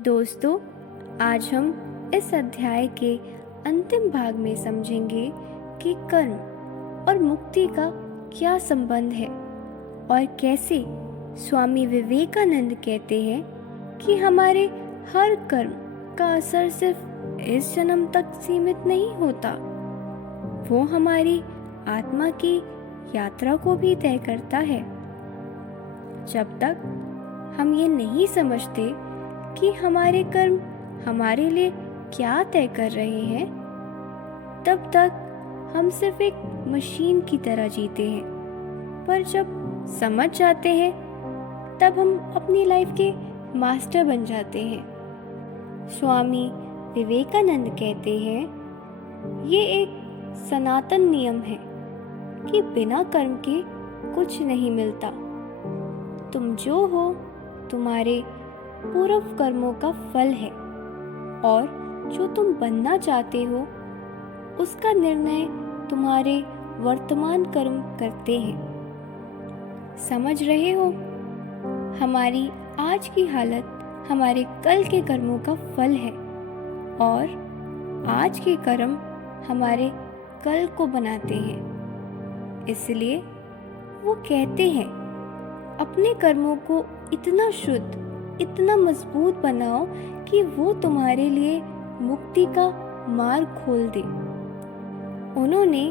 दोस्तों, आज हम इस अध्याय के अंतिम भाग में समझेंगे कि कर्म और मुक्ति का क्या संबंध है और कैसे स्वामी विवेकानंद कहते हैं कि हमारे हर कर्म का असर सिर्फ इस जन्म तक सीमित नहीं होता, वो हमारी आत्मा की यात्रा को भी तय करता है। जब तक हम ये नहीं समझते कि हमारे कर्म हमारे लिए क्या तय कर रहे हैं, तब तक हम सिर्फ एक मशीन की तरह जीते हैं। पर जब समझ जाते हैं, तब हम अपनी लाइफ के मास्टर बन जाते हैं। स्वामी विवेकानंद कहते हैं, ये एक सनातन नियम है कि बिना कर्म के कुछ नहीं मिलता। तुम जो हो, तुम्हारे पूर्व कर्मों का फल है, और जो तुम बनना चाहते हो उसका निर्णय तुम्हारे वर्तमान कर्म करते हैं। समझ रहे हो? हमारी आज की हालत हमारे कल के कर्मों का फल है, और आज के कर्म हमारे कल को बनाते हैं। इसलिए वो कहते हैं, अपने कर्मों को इतना शुद्ध, इतना मजबूत बनाओ कि वो तुम्हारे लिए मुक्ति का मार्ग खोल दे। उन्होंने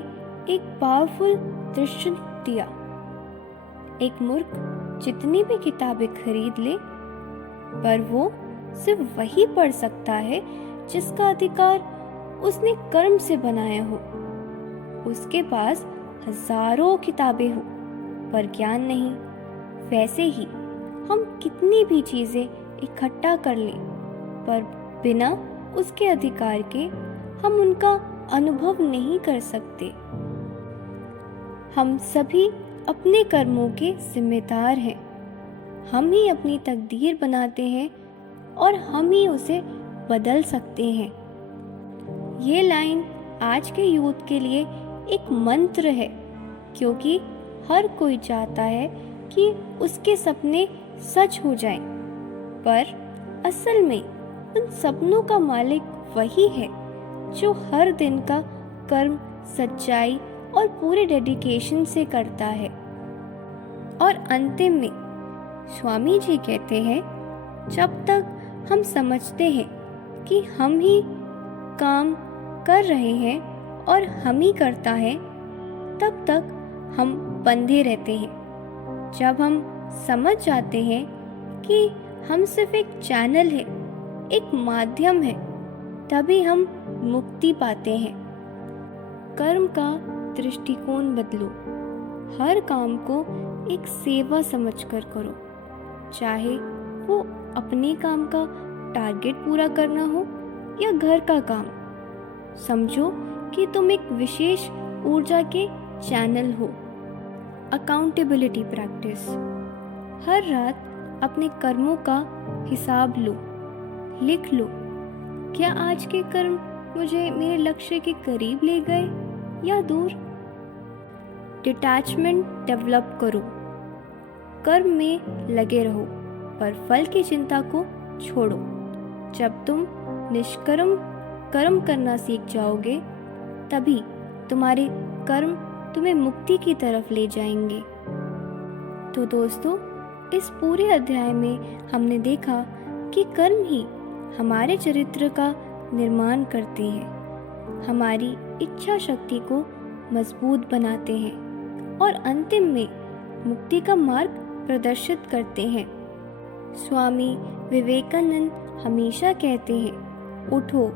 एक पावरफुल दृश्य दिया। एक मूर्ख जितनी भी किताबें खरीद ले, पर वो सिर्फ वही पढ़ सकता है जिसका अधिकार उसने कर्म से बनाया हो। उसके पास हजारों किताबें हो, पर ज्ञान नहीं। वैसे ही हम कितनी भी चीजें इकट्ठा कर लें, पर बिना उसके अधिकार के हम उनका अनुभव नहीं कर सकते। हम सभी अपने कर्मों के जिम्मेदार हैं। हम ही अपनी तकदीर बनाते हैं और हम ही उसे बदल सकते हैं। ये लाइन आज के यूथ के लिए एक मंत्र है, क्योंकि हर कोई चाहता है कि उसके सपने सच हो जाएं, पर असल में उन सपनों का मालिक वही है जो हर दिन का कर्म सच्चाई और पूरे डेडिकेशन से करता है। और अंतिम में स्वामी जी कहते हैं, जब तक हम समझते हैं कि हम ही काम कर रहे हैं और हम ही करता है, तब तक हम बंधे रहते हैं। जब हम समझ जाते हैं कि हम सिर्फ एक चैनल है, एक माध्यम है, तभी हम मुक्ति पाते हैं। कर्म का दृष्टिकोण बदलो। हर काम को एक सेवा समझकर करो, चाहे वो अपने काम का टारगेट पूरा करना हो या घर का काम। समझो कि तुम एक विशेष ऊर्जा के चैनल हो। Accountability practice. हर रात अपने कर्मों का हिसाब लो, लिख लो, क्या आज के कर्म मुझे मेरे लक्ष्य के करीब ले गए या दूर। डिटैचमेंट डेवलप करो। कर्म में लगे रहो, पर फल की चिंता को छोड़ो। जब तुम निष्कर्म कर्म करना सीख जाओगे, तभी तुम्हारे कर्म तुम्हें मुक्ति की तरफ ले जाएंगे। तो दोस्तों, इस पूरे अध्याय में हमने देखा कि कर्म ही हमारे चरित्र का निर्माण करते हैं, हमारी इच्छा शक्ति को मजबूत बनाते हैं और अंतिम में मुक्ति का मार्ग प्रदर्शित करते हैं। स्वामी विवेकानंद हमेशा कहते हैं, उठो,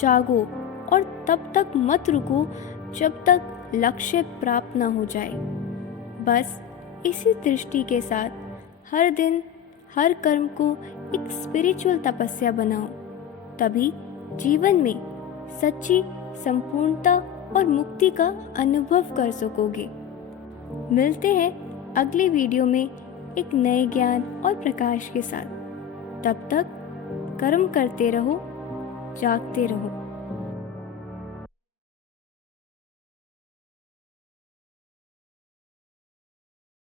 जागो और तब तक मत रुको जब तक लक्ष्य प्राप्त न हो जाए। बस इसी दृष्टि के साथ हर दिन हर कर्म को एक स्पिरिचुअल तपस्या बनाओ, तभी जीवन में सच्ची संपूर्णता और मुक्ति का अनुभव कर सकोगे। मिलते हैं अगले वीडियो में एक नए ज्ञान और प्रकाश के साथ। तब तक कर्म करते रहो, जागते रहो।